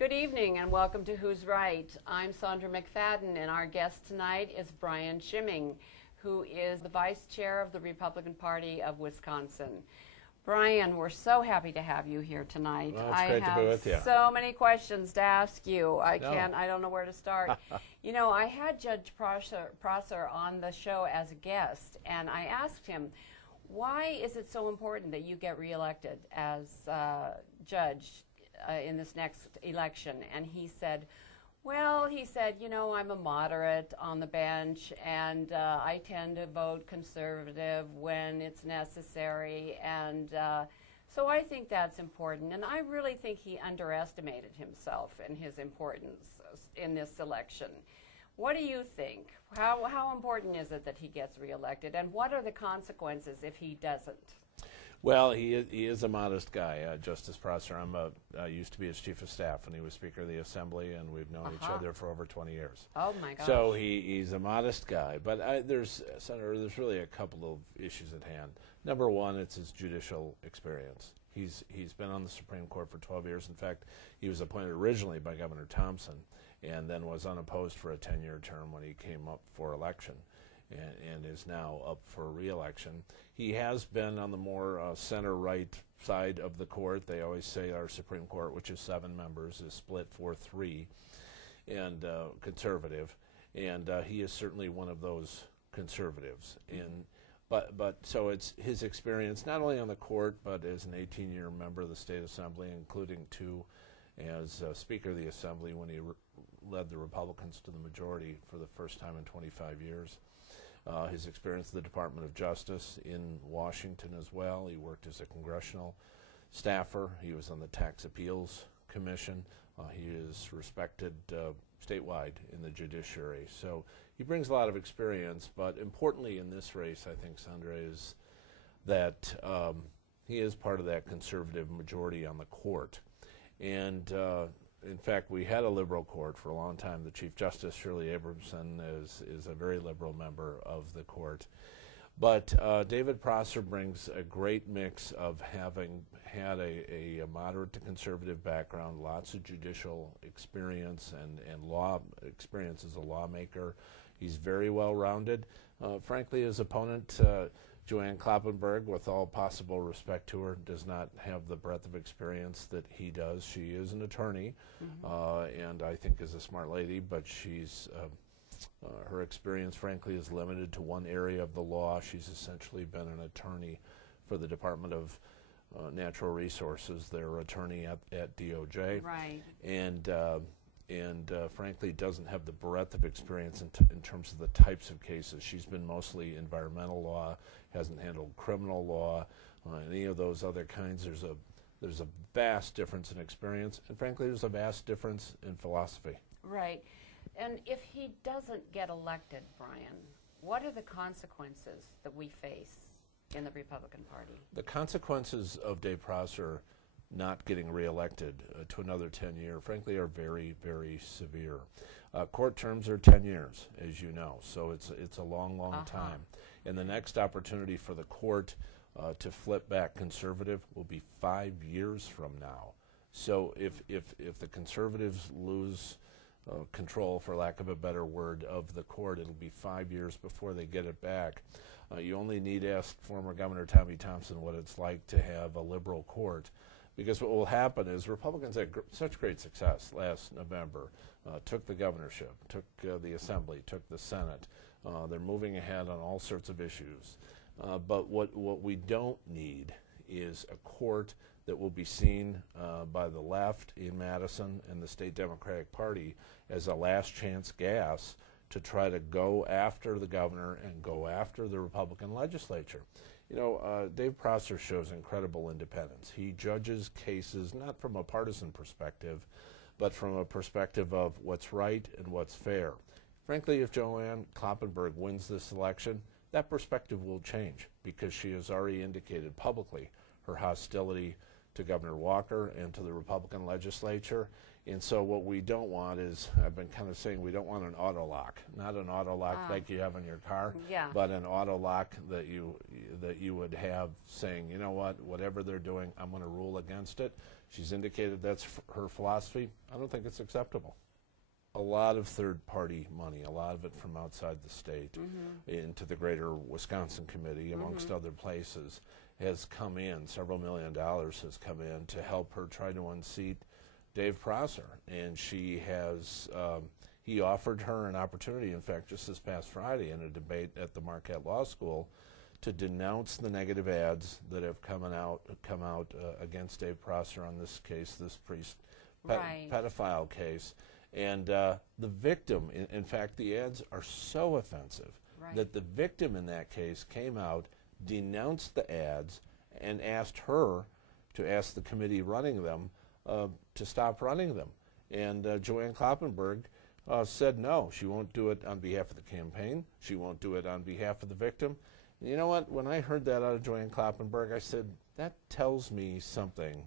Good evening and welcome to Who's Right. I'm Sandra McFadden and our guest tonight is Brian Schimming, who is the Vice Chair of the Republican Party of Wisconsin. Brian, we're so happy to have you here tonight. Well, it's great to be with you. I have so many questions to ask you. I don't know where to start. You know, I had Judge Prosser on the show as a guest, and I asked him, why is it so important that you get reelected as judge in this next election? And he said, you know, I'm a moderate on the bench, and I tend to vote conservative when it's necessary, and so I think that's important. And I really think he underestimated himself and his importance in this election. What do you think? How important is it that he gets reelected, and what are the consequences if he doesn't? Well, he is a modest guy, Justice Prosser. I used to be his chief of staff when he was Speaker of the Assembly, and we've known each other for over 20 years. Oh my gosh! So he's a modest guy, but Senator, there's really a couple of issues at hand. Number one, it's his judicial experience. He's been on the Supreme Court for 12 years. In fact, he was appointed originally by Governor Thompson, and then was unopposed for a 10-year term when he came up for election. And is now up for re-election. He has been on the more center-right side of the court. They always say our Supreme Court, which is 7 members, is split 4-3 and conservative, and he is certainly one of those conservatives. But so it's his experience not only on the court but as an 18-year member of the State Assembly, including 2 as Speaker of the Assembly when he led the Republicans to the majority for the first time in 25 years. His experience at the Department of Justice in Washington as well. He worked as a congressional staffer. He was on the Tax Appeals Commission. He is respected statewide in the judiciary. So he brings a lot of experience, but importantly in this race, I think, Sandra, is that he is part of that conservative majority on the court. And in fact, we had a liberal court for a long time. The Chief Justice, Shirley Abramson, is a very liberal member of the court. But David Prosser brings a great mix of having had a moderate to conservative background, lots of judicial experience and law experience as a lawmaker. He's very well-rounded. Frankly, his opponent, Joanne Kloppenberg, with all possible respect to her, does not have the breadth of experience that he does. She is an attorney, and I think is a smart lady, but her experience, frankly, is limited to one area of the law. She's essentially been an attorney for the Department of Natural Resources, their attorney at DOJ. Right. And frankly doesn't have the breadth of experience in terms of the types of cases. She's been mostly environmental law, hasn't handled criminal law, any of those other kinds. There's a vast difference in experience, and frankly there's a vast difference in philosophy. Right. And if he doesn't get elected, Brian, what are the consequences that we face in the Republican Party? The consequences of Dave Prosser not getting reelected to another 10-year, frankly, are very, very severe. Court terms are 10 years, as you know, so it's a long, long time. And the next opportunity for the court to flip back conservative will be 5 years from now. So if the conservatives lose control, for lack of a better word, of the court, it'll be 5 years before they get it back. You only need to ask former Governor Tommy Thompson what it's like to have a liberal court. Because what will happen is Republicans had such great success last November, took the governorship, took the Assembly, took the Senate. They're moving ahead on all sorts of issues. But what we don't need is a court that will be seen by the left in Madison and the State Democratic Party as a last chance gas to try to go after the governor and go after the Republican legislature. You know, Dave Prosser shows incredible independence. He judges cases not from a partisan perspective, but from a perspective of what's right and what's fair. Frankly, if Joanne Kloppenberg wins this election, that perspective will change because she has already indicated publicly her hostility to Governor Walker and to the Republican legislature, And so what we don't want is, I've been kind of saying, we don't want an auto lock. Not an auto lock like you have in your car, but an auto lock that you would have saying, you know what, whatever they're doing, I'm going to rule against it. She's indicated that's her philosophy. I don't think it's acceptable. A lot of third-party money, a lot of it from outside the state into the Greater Wisconsin Committee, amongst other places, has come in. Several $1 million has come in to help her try to unseat Dave Prosser. And she has, he offered her an opportunity, in fact, just this past Friday in a debate at the Marquette Law School, to denounce the negative ads that have come out against Dave Prosser on this case, this priest pedophile case. And the victim, in fact, the ads are so offensive that the victim in that case came out, denounced the ads, and asked her to ask the committee running them to stop running them. And Joanne Kloppenberg said no, she won't do it on behalf of the campaign. She won't do it on behalf of the victim. And you know what? When I heard that out of Joanne Kloppenberg, I said, that tells me something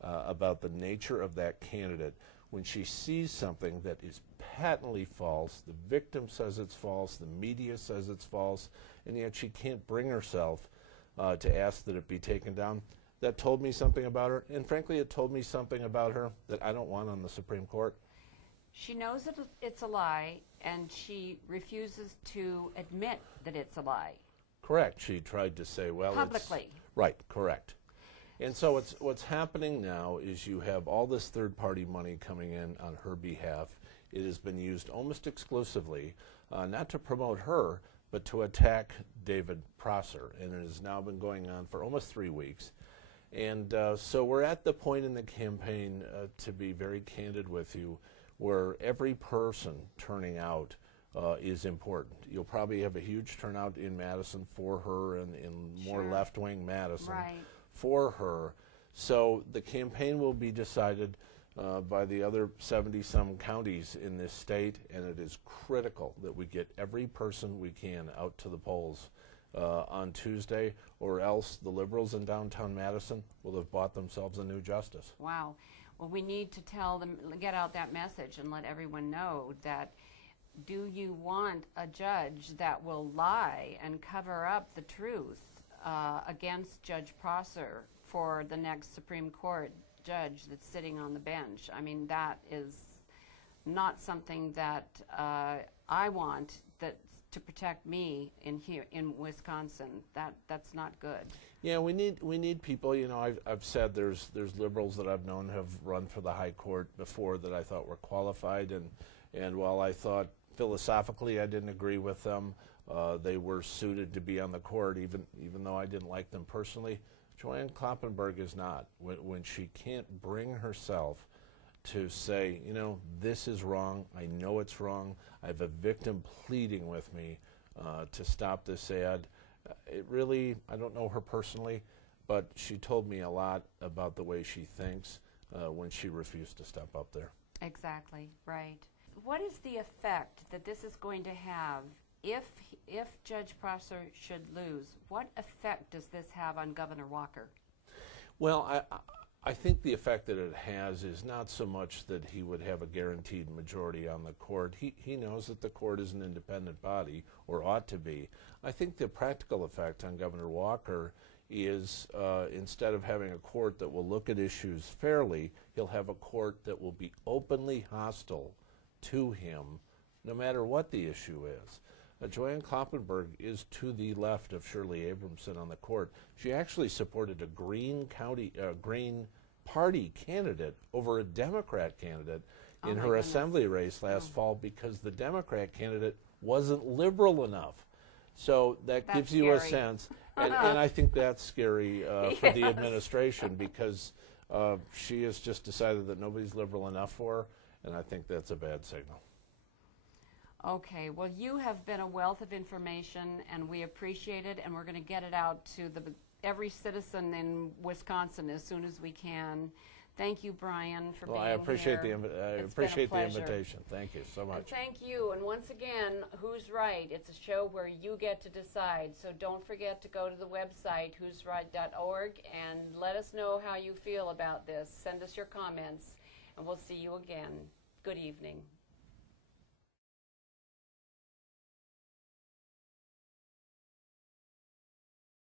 about the nature of that candidate. When she sees something that is patently false, the victim says it's false, the media says it's false, and yet she can't bring herself to ask that it be taken down. That told me something about her, and frankly, it told me something about her that I don't want on the Supreme Court. She knows that it's a lie, and she refuses to admit that it's a lie. Correct. She tried to say, well, publicly. Right, correct. And so what's happening now is you have all this third-party money coming in on her behalf. It has been used almost exclusively, not to promote her, but to attack David Prosser, and it has now been going on for almost 3 weeks. And so we're at the point in the campaign, to be very candid with you, where every person turning out is important. You'll probably have a huge turnout in Madison for her, and in more left-wing Madison for her. So the campaign will be decided by the other 70-some counties in this state, and it is critical that we get every person we can out to the polls on Tuesday, or else the liberals in downtown Madison will have bought themselves a new justice. Wow. Well, we need to tell them, get out that message and let everyone know that, do you want a judge that will lie and cover up the truth against Judge Prosser for the next Supreme Court judge that's sitting on the bench? I mean, that is not something that I want to protect me in Wisconsin. That's not good. Yeah, we need people. You know, I've said there's liberals that I've known have run for the high court before that I thought were qualified, and while I thought philosophically I didn't agree with them, they were suited to be on the court, even though I didn't like them personally. Joanne Kloppenberg is not. When she can't bring herself to say, you know, this is wrong, I know it's wrong, I have a victim pleading with me to stop this ad. It really, I don't know her personally, but she told me a lot about the way she thinks when she refused to step up there. Exactly, right. What is the effect that this is going to have if Judge Prosser should lose? What effect does this have on Governor Walker? Well, I think the effect that it has is not so much that he would have a guaranteed majority on the court. He knows that the court is an independent body, or ought to be. I think the practical effect on Governor Walker is instead of having a court that will look at issues fairly, he'll have a court that will be openly hostile to him, no matter what the issue is. Joanne Kloppenberg is to the left of Shirley Abramson on the court. She actually supported a Green Party candidate over a Democrat candidate in her assembly race last fall because the Democrat candidate wasn't liberal enough. So that's gives you a sense, and I think that's scary for the administration, because she has just decided that nobody's liberal enough for her, and I think that's a bad signal. Okay, well, you have been a wealth of information, and we appreciate it, and we're going to get it out to every citizen in Wisconsin as soon as we can. Thank you, Brian, for being here. I appreciate the invitation. Thank you so much. And thank you. And once again, Who's Right? It's a show where you get to decide. So don't forget to go to the website, who'sright.org, and let us know how you feel about this. Send us your comments. and we'll see you again. Good evening.